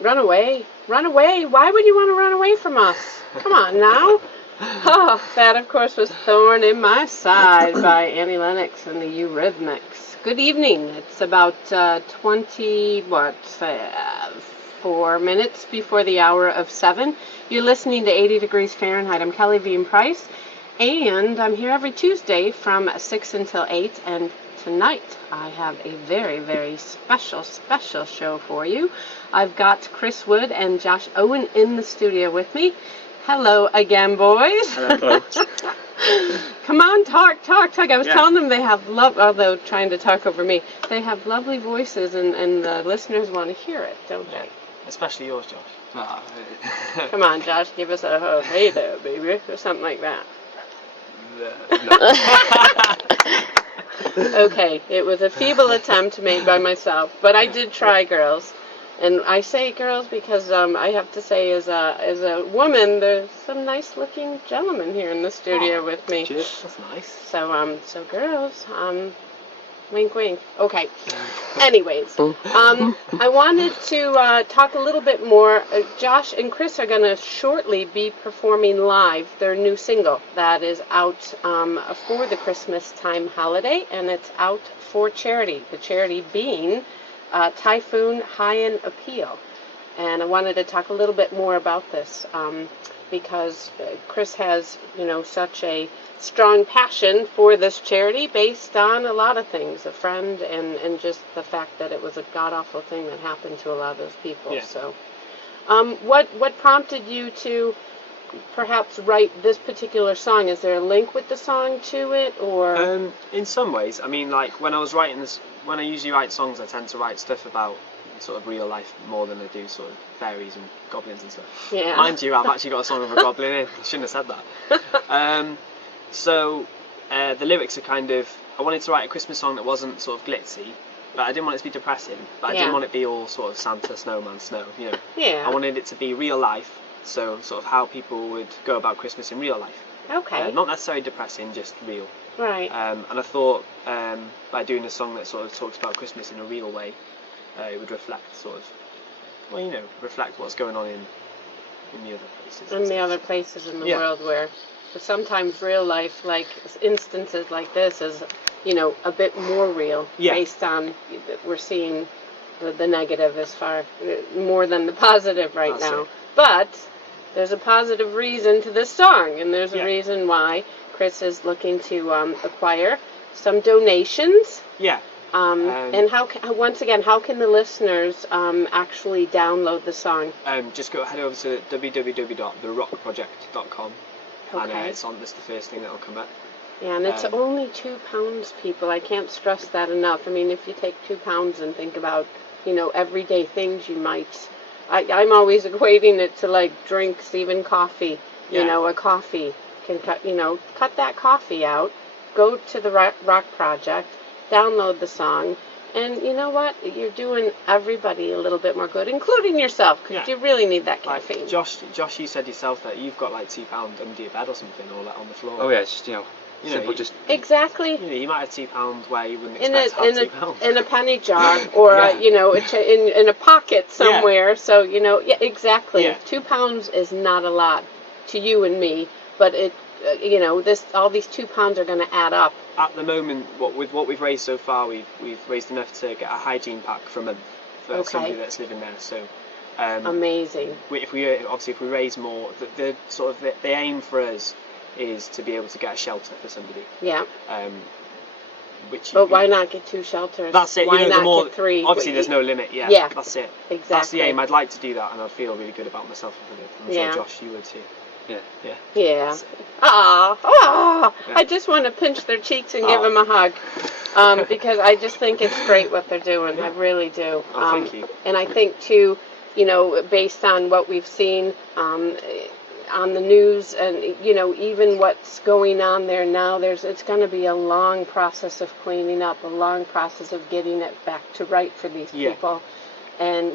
Run away. Run away. Why would you want to run away from us? Come on now. Oh, that, of course, was Thorn in My Side by Annie Lennox and the Eurythmics. Good evening. It's about 4 minutes before the hour of 7. You're listening to 80 Degrees Fahrenheit. I'm Kelly Veen Price, and I'm here every Tuesday from 6 until 8, and tonight I have a very, very special show for you. I've got Chris Wood and Josh Owen in the studio with me. Hello again, boys. Hello. Come on, talk. I was telling them they have although trying to talk over me, they have lovely voices, and the listeners want to hear it, don't they? Especially yours, Josh. Come on, Josh, give us a hey there, baby, or something like that. No. Okay, it was a feeble attempt made by myself, but I did try, girls. And I say girls because I have to say, as a woman, there's some nice-looking gentlemen here in the studio with me. Cheers. That's nice. So girls, wink, wink. Okay. Anyways, I wanted to talk a little bit more. Josh and Chris are going to shortly be performing live their new single that is out for the Christmas time holiday, and it's out for charity. The charity being Typhoon High-End Appeal. And I wanted to talk a little bit more about this because Chris has, such a strong passion for this charity based on a lot of things, a friend and just the fact that it was a god-awful thing that happened to a lot of those people. Yeah. So what prompted you to perhaps write this particular song? Is there a link with the song to it, or? In some ways, I mean, like when I was writing this, when I usually write songs, I tend to write stuff about sort of real life more than I do sort of fairies and goblins and stuff. Yeah. Mind you, I've actually got a song with a goblin in. I shouldn't have said that. So the lyrics are kind of, I wanted to write a Christmas song that wasn't sort of glitzy, but I didn't want it to be depressing. But I didn't want it to be all sort of Santa, snowman, snow. Yeah. I wanted it to be real life. So sort of how people would go about Christmas in real life. Okay. Not necessarily depressing, just real. Right. And I thought by doing a song that sort of talks about Christmas in a real way, it would reflect sort of, reflect what's going on in the other places. In the other places in the Yeah. world where sometimes real life, like instances like this, is, a bit more real based on we're seeing the negative as far more than the positive right now. It. But there's a positive reason to this song, and there's a reason why Chris is looking to acquire some donations. Yeah. And how can the listeners actually download the song? Just head over to www.therockproject.com, and it's the first thing that will come up. Yeah, and it's only £2, people. I can't stress that enough. I mean, if you take £2 and think about, everyday things you might. I'm always equating it to like drinks, even coffee. A coffee can cut that coffee out, go to the Rock Project, download the song, and you know what? You're doing everybody a little bit more good, including yourself, because you really need that caffeine. Like Josh, you said yourself that you've got like £2 under your bed or something, or like on the floor. Oh yeah, it's just simple, just exactly. You might have £2 where you wouldn't expect to have £2. In a penny jar, or in a pocket somewhere. Yeah. So exactly. Yeah. £2 is not a lot to you and me, but it all these £2 are going to add up. At the moment, with what we've raised so far, we've raised enough to get a hygiene pack for a month for somebody that's living there. So amazing. If we raise more, the aim for us is to be able to get a shelter for somebody. Yeah. But why not get 2 shelters? That's it. Why not get 3? Obviously, there's no limit. Yeah. Yeah. That's it. Exactly. That's the aim. I'd like to do that, and I'd feel really good about myself if I did. I'm sure Josh, you would too. Yeah. Yeah. Yeah. I just want to pinch their cheeks and give them a hug, because I just think it's great what they're doing. I really do. Thank you. And I think too, based on what we've seen on the news, and even what's going on there now, it's going to be a long process of cleaning up, a long process of getting it back to right for these people. And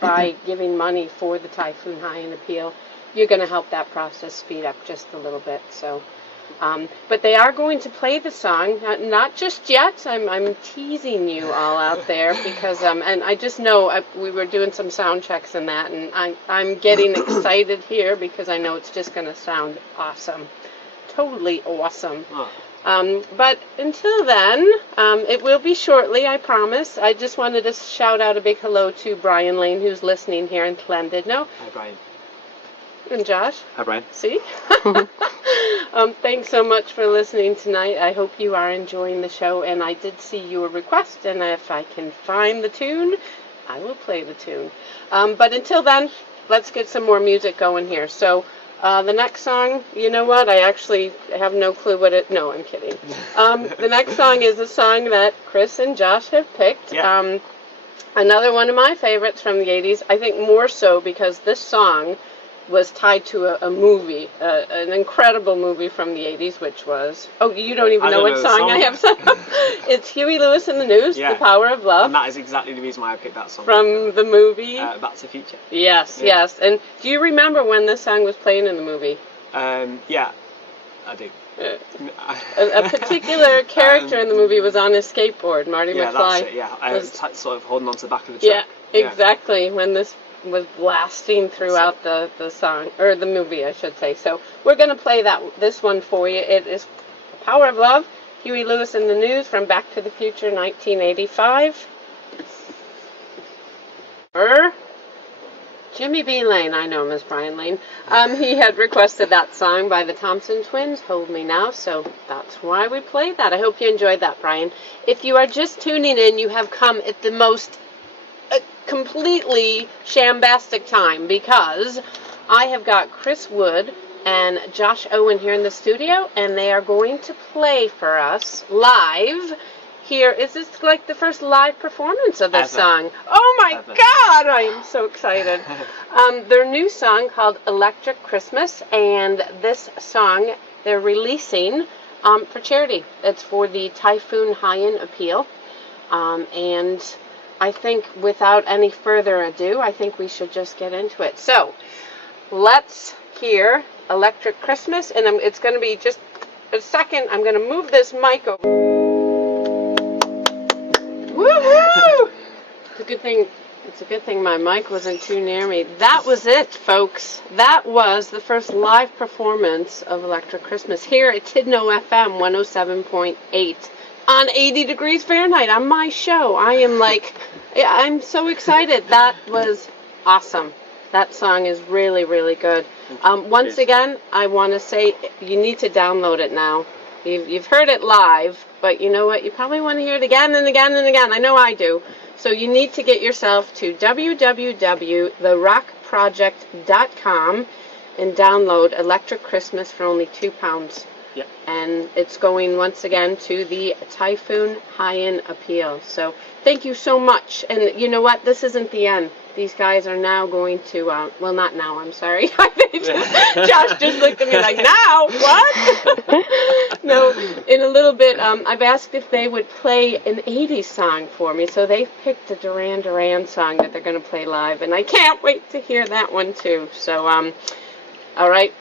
by giving money for the Typhoon High-End Appeal, you're going to help that process speed up just a little bit. So But they are going to play the song, not just yet. I'm teasing you all out there because and I just know we were doing some sound checks and that, and I'm getting excited here because I know it's just going to sound awesome, totally awesome. Oh. But until then, it will be shortly, I promise. I just wanted to shout out a big hello to Brian Lane, who's listening here in Llandudno. Hi, Brian. And Josh. Hi, Brian. See? Thanks so much for listening tonight. I hope you are enjoying the show, and I did see your request, and if I can find the tune, I will play the tune. But until then, let's get some more music going here. So, the next song, you know what? I actually have no clue what it... No, I'm kidding. The next song is a song that Chris and Josh have picked. Yeah. Another one of my favorites from the 80s. I think more so because this song was tied to a movie, an incredible movie from the 80s, which was... Oh, you don't even know what song I have sung. It's Huey Lewis and the News, Yeah. The Power of Love. And that is exactly the reason why I picked that song. From the movie? Back to the Future. Yes, Yeah. yes. And do you remember when this song was playing in the movie? Yeah, I do. A particular character in the movie was on his skateboard, Marty Yeah, McFly. that's it, yeah. I was sort of holding on to the back of the truck. Yeah, exactly. When this was blasting throughout the song, or the movie, I should say. So we're going to play this one for you. It is The Power of Love, Huey Lewis and the News from Back to the Future 1985. Jimmy B. Lane, I know him as Brian Lane. He had requested that song by the Thompson Twins, Hold Me Now, so that's why we played that. I hope you enjoyed that, Brian. If you are just tuning in, you have come at the most completely shambastic time because I have got Chris Wood and Josh Owen here in the studio, and they are going to play for us live. Here, is this like the first live performance of this song? Oh my God, I am so excited. Their new song called Electric Christmas, and this song they're releasing for charity. It's for the Typhoon Haiyan Appeal, and I think without any further ado, I think we should just get into it. So, let's hear Electric Christmas, and it's going to be just a second. I'm going to move this mic over. Woo-hoo! It's a good thing my mic wasn't too near me. That was it, folks. That was the first live performance of Electric Christmas here at Tidno FM 107.8 on 80 degrees Fahrenheit on my show. I'm so excited. That was awesome. That song is really, really good. Once again, I want to say you need to download it now. You've heard it live, but you know what? You probably want to hear it again and again and again. I know I do. So you need to get yourself to www.therockproject.com and download Electric Christmas for only £2. Yep. And it's going once again to the Typhoon Haiyan Appeal. So thank you so much. And you know what? This isn't the end. These guys are now going to, well, not now, I'm sorry. Josh just looked at me like, now? What? No, in a little bit, I've asked if they would play an 80s song for me. So they've picked a Duran Duran song that they're going to play live. And I can't wait to hear that one, too. So, all right.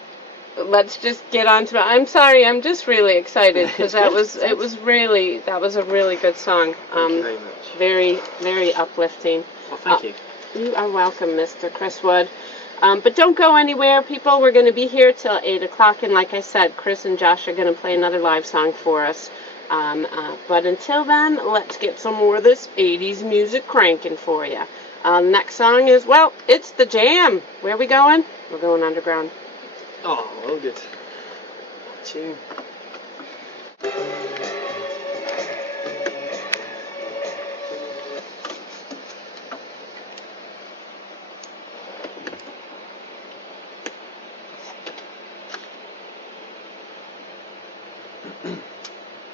Let's just get on to it. I'm sorry, I'm just really excited because that was a really good song. Thank you very much. Very, very uplifting. Well, thank you. You are welcome, Mr. Chris Wood. But don't go anywhere, people. We're going to be here till 8 o'clock, and like I said, Chris and Josh are going to play another live song for us. But until then, let's get some more of this 80s music cranking for you. Next song is, well, it's The Jam. Where are we going? We're going underground. Oh, well, good. Tune.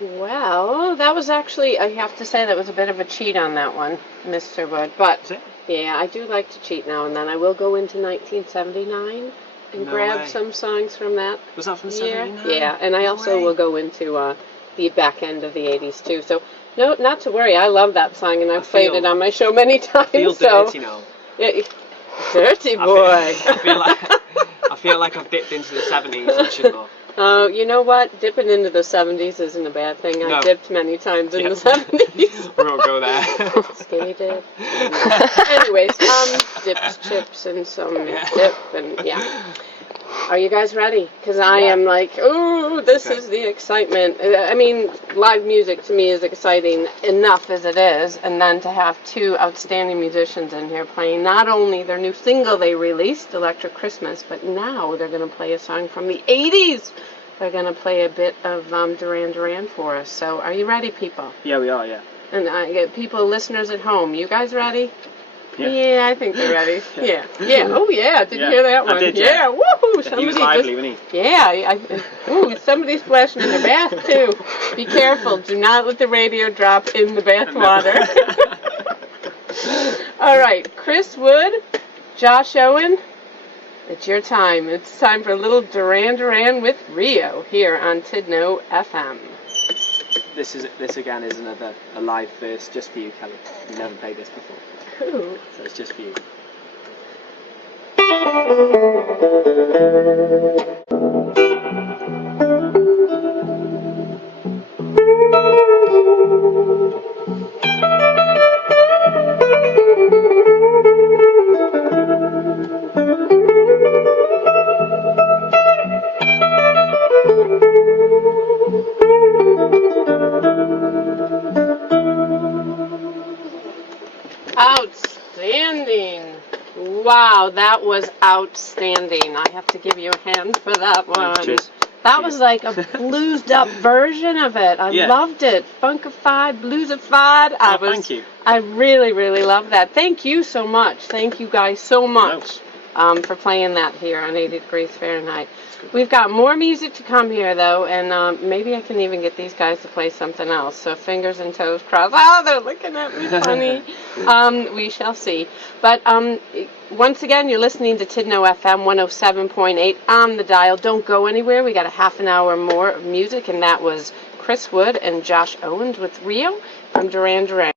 Well, that was actually, I have to say, that was a bit of a cheat on that one, Mr. Wood. But, Is it? yeah, I do like to cheat now and then. I will go into 1979 and grab some songs from that Was that from year. 79? Yeah, and I also will go into the back end of the 80s, too. So, no, not to worry. I love that song, and I've played it on my show many times. I feel dirty now. Yeah, dirty boy. I feel like I've dipped into the 70s and I shouldn't have. Oh, you know what? Dipping into the 70s isn't a bad thing. I No. dipped many times in Yeah. the 70s. We won't go there. Skinny dip. Anyways, dipped chips and some dip and yeah. Are you guys ready? Because I am like, ooh, this is the excitement. I mean, live music to me is exciting enough as it is, and then to have two outstanding musicians in here playing not only their new single they released, Electric Christmas, but now they're going to play a song from the 80s. They're going to play a bit of Duran Duran for us. So are you ready, people? Yeah, we are, yeah. And people, listeners at home, you guys ready? Yeah. Yeah, I think they're ready. Yeah. Oh, yeah. Did you hear that one? I did, yeah. Woohoo! He was lively, wasn't he? Yeah. Ooh, somebody's splashing in the bath, too. Be careful. Do not let the radio drop in the bath water. All right. Chris Wood, Josh Owen, it's your time. It's time for a little Duran Duran with Rio here on Tidno FM. This again is a live first just for you, Kelly. You've never played this before. Cool. So it's just for you. Outstanding. Wow, that was outstanding. I have to give you a hand for that one. Cheers. That was like a bluesed up version of it. I loved it. Funkified, bluesified. Thank you. I really, really love that. Thank you so much. Thank you guys so much for playing that here on 80 Degrees Fahrenheit. We've got more music to come here, though, and maybe I can even get these guys to play something else. So fingers and toes crossed. Oh, they're looking at me funny. We shall see. But once again, you're listening to Tidno FM 107.8 on the dial. Don't go anywhere. We got a half an hour more of music, and that was Chris Wood and Josh Owens with Rio from Duran Duran.